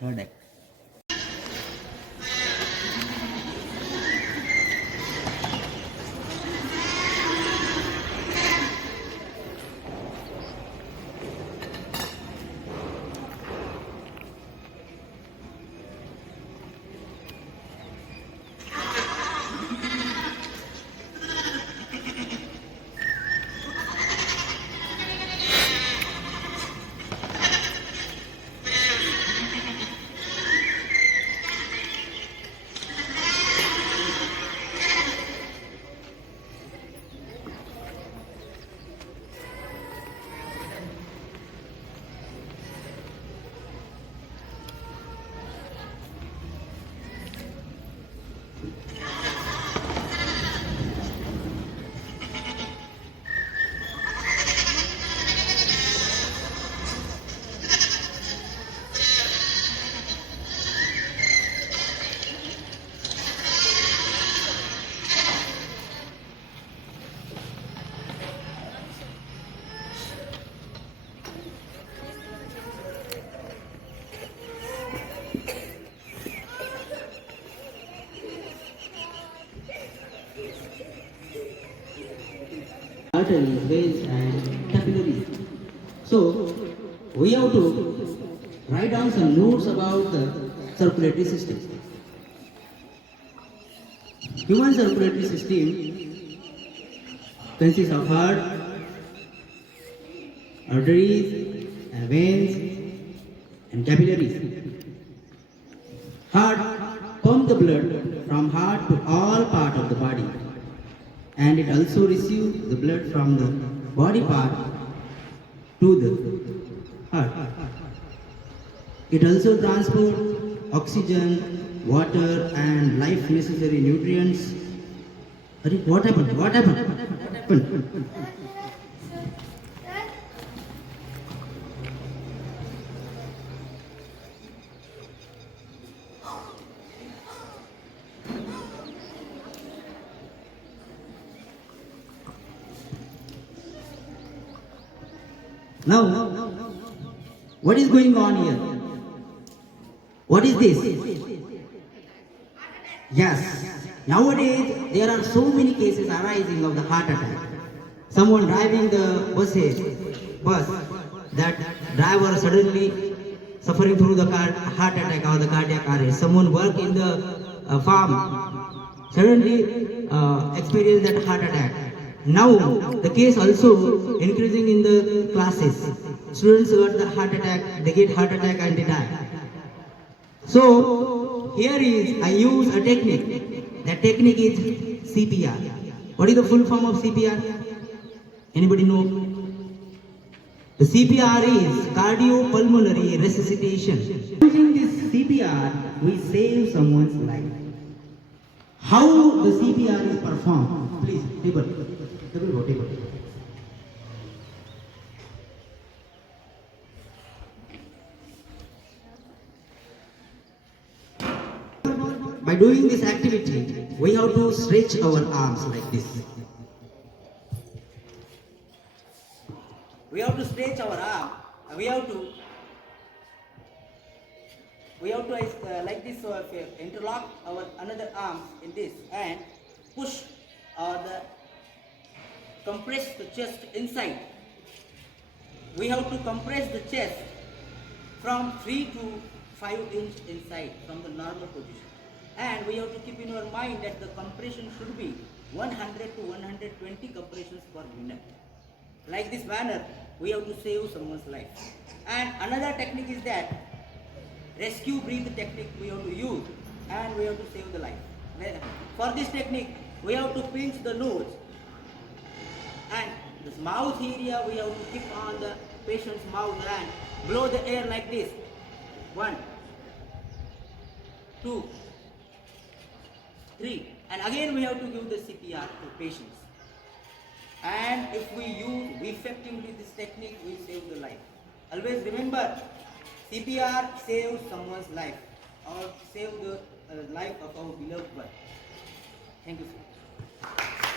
Third act. arteries, veins and capillaries. So we have to write down some notes about the circulatory system. Human circulatory system consists of heart, arteries, veins and capillaries. Heart pumps the blood from heart to all parts of the body, and it also receives the blood from the body part to the heart. It also transports oxygen, water and life necessary nutrients. What happened? What happened? Now, what is going on here? What is this? Yes, nowadays there are so many cases arising of the heart attack. Someone driving the bus, that driver suddenly suffering through the heart attack or the cardiac arrest. Someone work in the farm, suddenly experience that heart attack. Now the case also increasing in the classes. Students got the heart attack, they get heart attack and they die. So here is, I use a technique. That technique is C.P.R. What is the full form of C.P.R? Anybody know? The C.P.R is Cardiopulmonary Resuscitation. Using this C.P.R, we save someone's life. How the C.P.R is performed? Please, table. By doing this activity, we have to stretch our arms like this. We have to stretch our arm. We have to like this, interlock our another arm in this and push the compress the chest inside. We have to compress the chest from 3 to 5 inch inside from the normal position. And we have to keep in our mind that the compression should be 100 to 120 compressions per minute. Like this manner, we have to save someone's life. And another technique is that rescue breathe technique we have to use. and we have to save the life. For this technique, we have to pinch the nose and this mouth area we have to keep on the patient's mouth and blow the air like this. 1, 2, 3, and again we have to give the CPR to patients. And if we use effectively this technique, we save the life. Always remember, CPR saves someone's life or save the life of our beloved one. Thank you, sir.